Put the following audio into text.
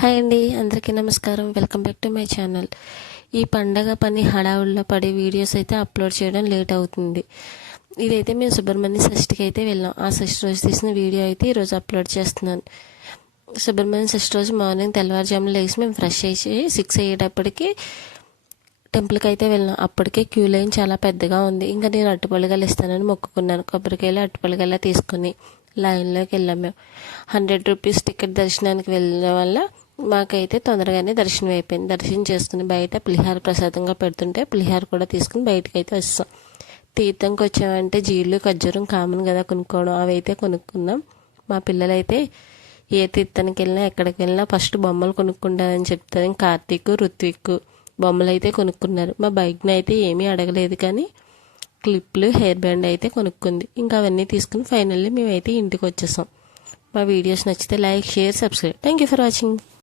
Hi అండి, అందరికీ నమస్కారం. Welcome back to my channel. ఈ పండగ పని హడావుల్లో పడే వీడియోస్ అయితే అప్లోడ్ చేయడం లేట్ అవుతుంది. ఇదైతే మేము సుబ్రహ్మణ్య షష్ఠికి అయితే వెళ్ళాం. ఆ షష్ఠి రోజు తీసిన వీడియో అయితే ఈరోజు అప్లోడ్ చేస్తున్నాను. సుబ్రహ్మణ్య షష్ఠి రోజు మార్నింగ్ తెల్లవారుజామున లేచి మేము ఫ్రెష్ అయ్యి 6 అయ్యేటప్పటికి టెంపుల్కి అయితే వెళ్ళాం. అప్పటికే క్యూ లైన్ చాలా పెద్దగా ఉంది. ఇంకా నేను అరటిపళ్ళగల్లా ఇస్తానని మొక్కుకున్నాను. కొబ్బరికాయలు అరటిపళ్ళగల్లా తీసుకుని లైన్లోకి వెళ్ళాం. మేము 100 రూపీస్ టికెట్ దర్శనానికి వెళ్ళడం వల్ల మాకైతే తొందరగానే దర్శనం అయిపోయింది. దర్శనం చేసుకుని బయట పులిహార ప్రసాదంగా పెడుతుంటే పులిహార కూడా తీసుకుని బయటకు అయితే వస్తాం. తీర్థంకి వచ్చామంటే జీళ్ళు ఖర్జూరం కామన్ కదా కొనుక్కోవడం, అవి అయితే కొనుక్కున్నాం. మా పిల్లలైతే ఏ తీర్థానికి వెళ్ళినా ఎక్కడికి వెళ్ళినా ఫస్ట్ బొమ్మలు కొనుక్కుంటారని చెప్తారు. కార్తీక్ ఋత్విక్ బొమ్మలు అయితే కొనుక్కున్నారు. మా బైక్ని అయితే ఏమీ అడగలేదు, కానీ క్లిప్లు హెయిర్ బ్యాండ్ అయితే కొనుక్కుంది. ఇంకా అవన్నీ తీసుకుని ఫైనల్లీ మేమైతే ఇంటికి వచ్చేసాం. మా వీడియోస్ నచ్చితే like, share, subscribe. Thank you for watching.